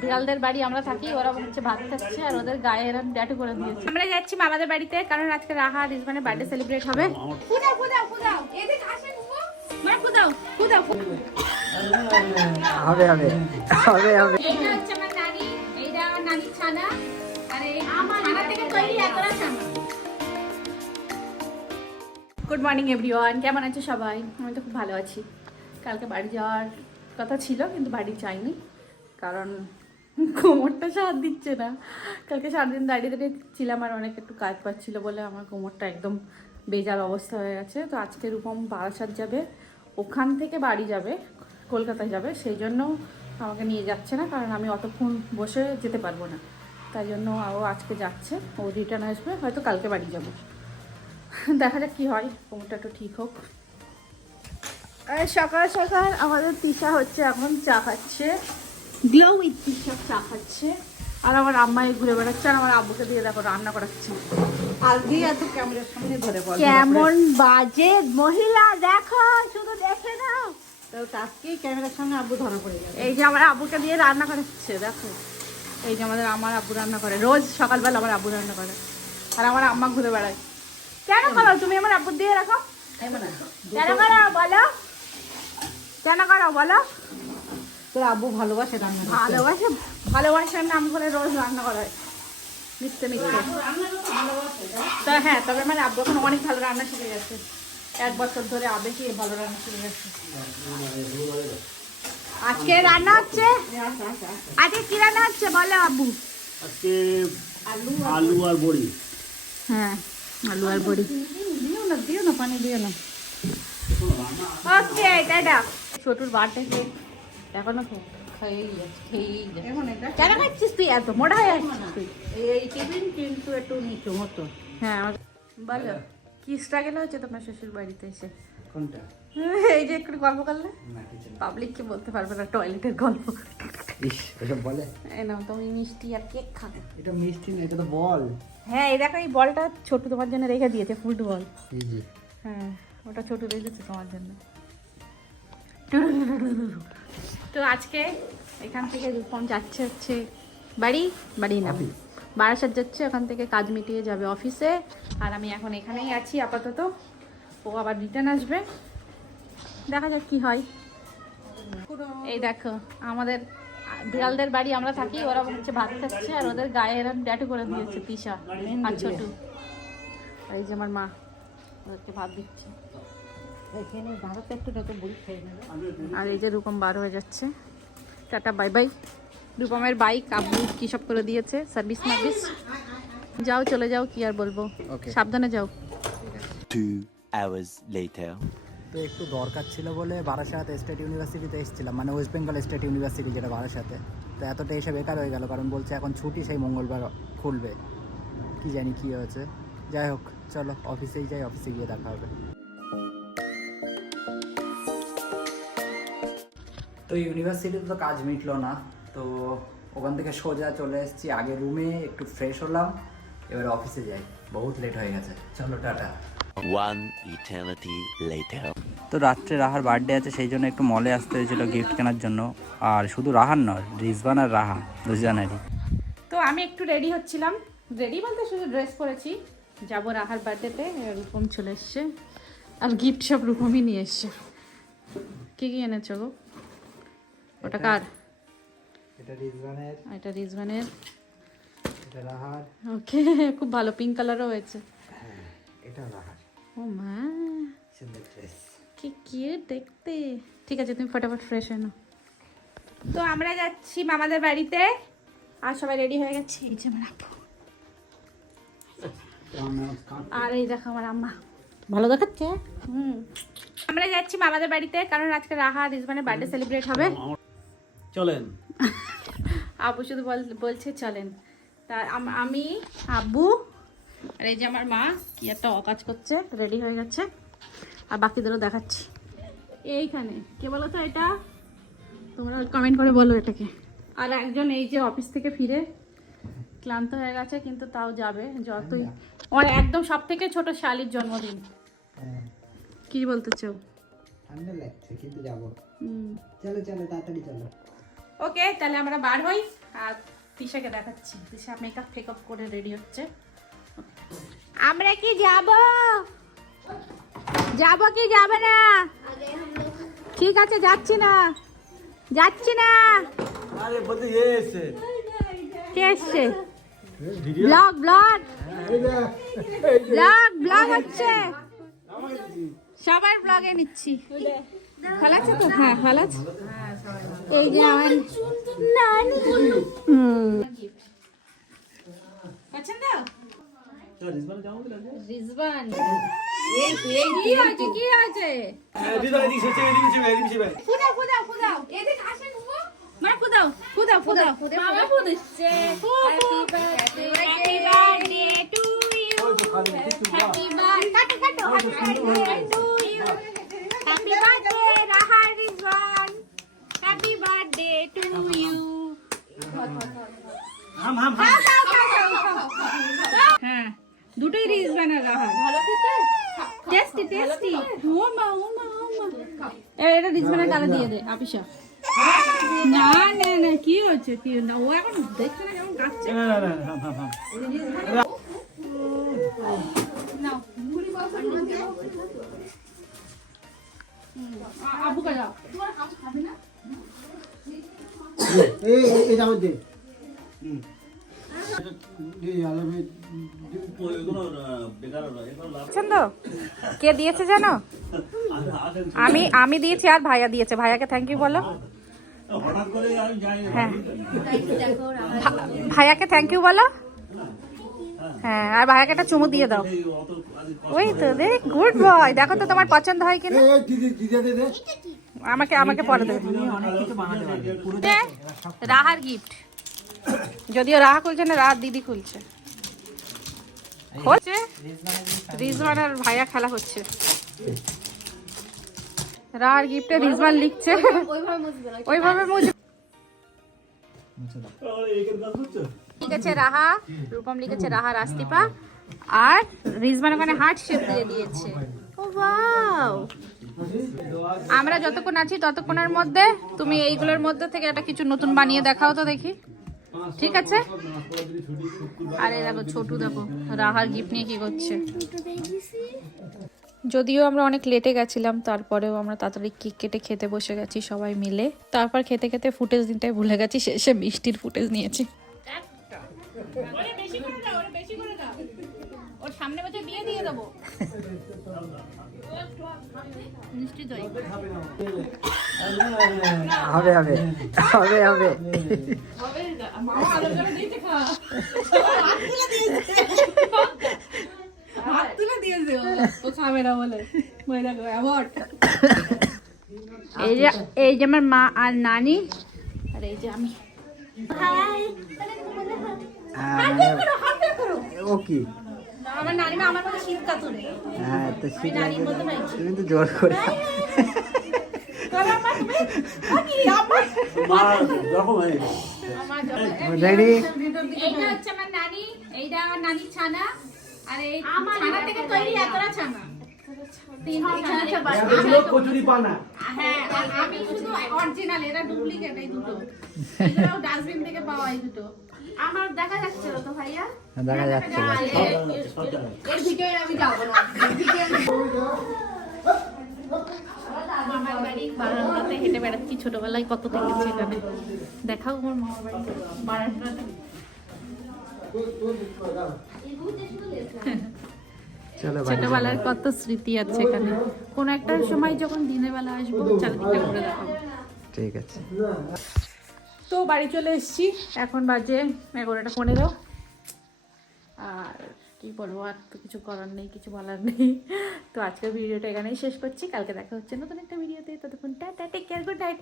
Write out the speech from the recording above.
বিড়ালদের বাড়ি আমরা থাকি, ওরা হচ্ছে ভাত খাচ্ছে আর ওদের গায়ে এরকম ট্যাটু করে দিয়েছে। আমরা যাচ্ছি মামাদের বাড়িতে, কারণ আজকে রাহা আর রিজওয়ানের বার্থডে সেলিব্রেট হবে। কুদাও কুদাও কুদাও, এদিকে আসে বুবু, মা কুদাও কুদাও। হবে হবে হবে হবে। এইটা হচ্ছে আমার নানি, এইটা আমার নানির ছানা, আর এই আমার ছানা থেকে তৈরি এতটা ছানা। গুড মর্নিং এভরিওয়ান, কেমন আছো সবাই? আমি তো খুব ভালো আছি। কালকে বাড়ি যাওয়ার কথা ছিল কিন্তু বাড়ি যাইনি, কারণ কোমরটা সাথ দিচ্ছে না। কালকে সারাদিন দাঁড়িয়ে দাঁড়িয়ে ছিলাম আর অনেক একটু কাজ পাচ্ছিল বলে আমার কোমরটা একদম বেজার অবস্থা হয়ে গেছে। তো আজকে রূপম বারাসাত যাবে, ওখান থেকে বাড়ি যাবে, কলকাতায় যাবে, সেই জন্য আমাকে নিয়ে যাচ্ছে না, কারণ আমি অতক্ষণ বসে যেতে পারবো না। তাই জন্য ও আজকে যাচ্ছে, ও রিটার্ন আসবে, হয়তো কালকে বাড়ি যাবো। দেখা যাক কী হয়, কোমরটা একটু ঠিক হোক। সকাল সকাল আমাদের তিশা হচ্ছে এখন চা খাচ্ছে, গ্লো উইথ তিশা চা খাচ্ছে, আর আমার আম্মাই ঘুরে বেড়াচ্ছে, আর আমার আব্বুকে দিয়ে দেখো রান্না করাচ্ছে। আজকে এত ক্যামেরার সামনে ধরে বল কেমন বাজে মহিলা দেখো, শুধু দেখে নাও। তো আজকেই ক্যামেরার সামনে আব্বু ধরা পড়ে গেল। এই যে আমার আব্বুকে দিয়ে রান্না করাচ্ছে দেখো, এই যে আমার আব্বু রান্না করে, রোজ সকালবেলা আমার আব্বু রান্না করে, আর আমার আম্মা ঘুরে বেড়ায়। কেন করো তুমি আমার আব্বু দিয়ে রাখো? কেন করো বলো, কেন করো বলো? তোর আব্বু ভালোবাসে রান্না করতে। ভালোবাসে, ভালোবাসার নাম করে রোজ রান্না করায় মিথ্যে মিথ্যে। তো হ্যাঁ, তবে আমার আব্বু এখন অনেক ভালো রান্না শিখে গেছে, 1 বছর ধরে আবেগে ভালো রান্না শিখে গেছে। আজকে রান্না হচ্ছে, আজকে কি রান্না হচ্ছে বলো আব্বু? আজকে আলু আর বড়ি। হ্যাঁ, আলু আর বড়ি। দিও না পানি দিও না। ওকে, টাটা। ছোটুর বার্থডে কেক এখনো খেয়েই যাচ্ছে। এখন এটা কেন খাচ্ছিস তুই? এত মোটা হয়ে যাচ্ছিস তুই। এই টিফিন কিন্তু একটু নিচু মতো। হ্যাঁ, বলো কি স্ট্রাগল হচ্ছে তোমার শ্বশুর বাড়িতে এসে? কোনটা? এই যে একটু গল্প করলে না কিছু না। পাবলিককে বলতে পারবে না টয়লেটের গল্প। ইস, এটা বলে? এই নাও তুমি মিষ্টি আর কেক খাবে। এটা মিষ্টি না, এটা তো বল। হ্যাঁ, এই দেখো এই বলটা ছোট তোমার জন্য রেখে দিয়েছে, ফুটবল। এই যে হ্যাঁ, ওটা ছোট রেখেছে তোমার জন্য। তো আজকে এখান থেকে রূপম যাচ্ছে হচ্ছে বাড়ি, বাড়ি না বারাসাত যাচ্ছে, ওখান থেকে কাজ মিটিয়ে যাবে অফিসে, আর আমি এখন এখানেই আছি আপাতত। ও আবার রিটার্ন আসবে, দেখা যাক কি হয়। এই দেখো আমাদের বিড়ালদের বাড়ি আমরা থাকি, ওরা হচ্ছে ভাত খাচ্ছে আর ওদের গায়ে এরকম ট্যাটু করে দিয়েছে তিশা আর ছোটু। এই যে আমার মা ওদেরকে ভাত দিচ্ছে। এখানে ভারতে একটু নতুন বড়ি খেয়ে নেবে। আর এই যে রূপম বার হয়ে যাচ্ছে, টাটা বাই বাই। রূপমের বাইক আব্বু কি সব করে দিয়েছে, সার্ভিস মার্ভিস। যাও, চলে যাও, কি আর বলবো, সাবধানে যাও। 2 hours later. তো একটু দরকার ছিল বলে বারাসাত স্টেট ইউনিভার্সিটিতে এসেছিলাম, মানে ওয়েস্ট বেঙ্গল স্টেট ইউনিভার্সিটি যেটা বারাসাতে। তো এতটা এসে বেকার হয়ে গেল, কারণ বলছে এখন ছুটি, সেই মঙ্গলবার খুলবে। কি জানি কি হয়েছে, যাই হোক চলো অফিসেই যাই, অফিসে গিয়ে দেখা হবে। তো ইউনিভার্সিটিতে তো কাজ মিটলো না, তো ওখান থেকে সোজা চলে এসেছি আগে রুমে, একটু ফ্রেশ হলাম, এবারে অফিসে যাই, বহুত লেট হয়ে গেছে, চলো টাটা। 1 eternity later. তো রাত্রে রাহার বার্থডে আছে, সেই জন্য একটু মলে আসতে হয়েছিল গিফট কেনার জন্য। আর শুধু রাহার নয়, রিজওয়ান আর রাহা দুজনেরই। তো আমি একটু রেডি হচ্ছিলাম, রেডি বলতে শুধু ড্রেস পরেছি, যাবো রাহার বার্থডেতে। রূপম চলে এসছে আর গিফট সব রূপমই নিয়ে এসছে। কি কি এনেছো গো? ওটা কার? এটা রিজওয়ানের, এটা রিজওয়ানের। এটা রাহার। ওকে, খুব ভালো, পিঙ্ক কালারও হয়েছে। হ্যাঁ, এটা রাহার। ও মা, সুন্দর ড্রেস। কি কিউট দেখতে। ঠিক আছে, তুমি ফটাফট ফ্রেশ হয়ে নাও। তো আমরা যাচ্ছি মামাদের বাড়িতে, আর সবাই রেডি হয়ে গেছি। এই যে আমার আপু, আর এই দেখো আমার আম্মা, ভালো দেখাচ্ছে। আমরা যাচ্ছি মামাদের বাড়িতে, কারণ আজকে রাহা আর রিজওয়ানের বার্থডে সেলিব্রেট হবে। চলেন। আব্বু শুধু বলছে চলেন। তা আমি, আব্বু আর এই যে আমার মা কি একটা অকাজ করছে, রেডি হয়ে গেছে, আর বাকিদেরও দেখাচ্ছি। এইখানে কে বলো তো এটা, তোমরা কমেন্ট করে বলো এটাকে। আর একজন এই যে অফিস থেকে ফিরে ক্লান্ত হয়ে গেছে, কিন্তু তাও যাবে যতই। ওর একদম সব থেকে ছোট শালির জন্মদিন। কি বলতে চাও? ঠান্ডা লাগছে কিন্তু যাবো। চলো চলো তাড়াতাড়ি চলো। ওকে, তাহলে আমরা বার হই আর তিশাকে দেখাচ্ছি। তিশা মেকআপ ফেকআপ করে রেডি হচ্ছে। আমরা কি যাব কি যাবে না? ঠিক আছে, যাচ্ছি না। আরে বলতে এসে কে এসছে? ব্লগ হচ্ছে, সবার ব্লগে নিচ্ছি। ভালো আছে তো? হ্যাঁ ভালো আছে। এই যে আমার পছন্দ রিজবান। কি হয়েছে? মামা ফুদাচ্ছে। Happy birthday to you, happy birthday to you, happy birthday Raha Rizwan, happy birthday to you. হ্যাঁ, দুটোই রিজওয়ান আর রাহা। ভালো খেতে, টেস্টি টেস্টি। ও মা এটা রিজওয়ানের গালে দিয়ে দে আপিসা। না না না, কি হচ্ছে? কি না, ও এখন দেখছে না কেমন কাচ্ছে। আবু কা যাও, তোমার কাছে খাবে না? এই যাও দে পছন্দ কে দিয়েছে জানো? আমি দিয়েছি আর ভাইয়া দিয়েছে। ভাইয়াকে থ্যাংক ইউ বলো। হঠাৎ করে আমি যাই হ্যাঁ, ভাইয়াকে থ্যাংক ইউ বলো। হ্যাঁ, আর ভাইয়াকে একটা চুমু দিয়ে দাও। ওই তো দেখ, গুড বয়। দেখো তো তোমার পছন্দ হয় কিনা। আমাকে পরে দেবে। রাহার গিফট, যদিও রাহা খুলছে না, রাহার দিদি খুলছে। রিজওয়ান আর ভাইয়া খেলা হচ্ছে। রাহার গিফটে রিজওয়ান লিখছে ওইভাবে মুছবে। লিখেছে রাহা, রূপম লিখেছে রাহা রাস্তিপা, আর রিজওয়ান ওখানে হার্ট শেপ দিয়ে দিয়েছে। ও ওয়াও। আমরা যতক্ষণ আছি ততক্ষণের মধ্যে তুমি এইগুলোর মধ্যে থেকে একটা কিছু নতুন বানিয়ে দেখাও তো দেখি, ঠিক আছে? আরে দেখো ছোটু, দেখো রাহার গিফট নিয়ে কি করছে। যদিও আমরা অনেক লেটে গেছিলাম, তারপরেও আমরা তাড়াতাড়ি কেক কেটে খেতে বসে গেছি সবাই মিলে। তারপর খেতে খেতে ফুটেজ দিনটাই ভুলে গেছি, শেষে মিষ্টির ফুটেজ নিয়েছি। ওর সামনে বসে বিয়ে দিয়ে দেবো। মিষ্টি দই হবে মামা আলোচনা দিয়েছে, খা। হাত তুলে দিয়েছে ও খাবে না বলে। এই যে আমার মা আর নানি, আর এই যে আমি। ও কি আমার নানিমা আমার মতো শীত কাতুরে। হ্যাঁ, তো শীত লাগবে, তুমি তো জোর করে। রেডি। এইটা হচ্ছে আমার নানি, এইটা আমার নানির ছানা, আর এই ছানা থেকে তৈরি এতটা ছানা। হ্যাঁ, আমি শুধু অরিজিনাল, এরা ডুপ্লিকেট। এই দুটো এগুলো ডাস্টবিন থেকে পাওয়া, এই দুটো। আমার দেখা যাচ্ছে তো ভাইয়া, দেখা যাচ্ছে। এর ভিডিওে আমি যাবো না। মামার বাড়ি বারান্দাতে হেঁটে বেড়াচ্ছি, ছোটবেলায় কত দেখেছি এখানে। দেখাও আমার মামার বাড়ি বারান্দাতে। ছোটবেলার কত স্মৃতি আছে এখানে। কোন একটা সময় যখন দিনের বেলা আসবো, চারদিকটা ঘুরে দেখাবো। ঠিক আছে। তো বাড়ি চলে এসেছি, এখন বাজে 11:15। আর কি বলবো, আর তো কিছু করার নেই, কিছু বলার নেই। তো আজকের ভিডিওটা এখানেই শেষ করছি। কালকে দেখা হচ্ছে নতুন একটা ভিডিওতে। ততক্ষণ tata, take care, good night.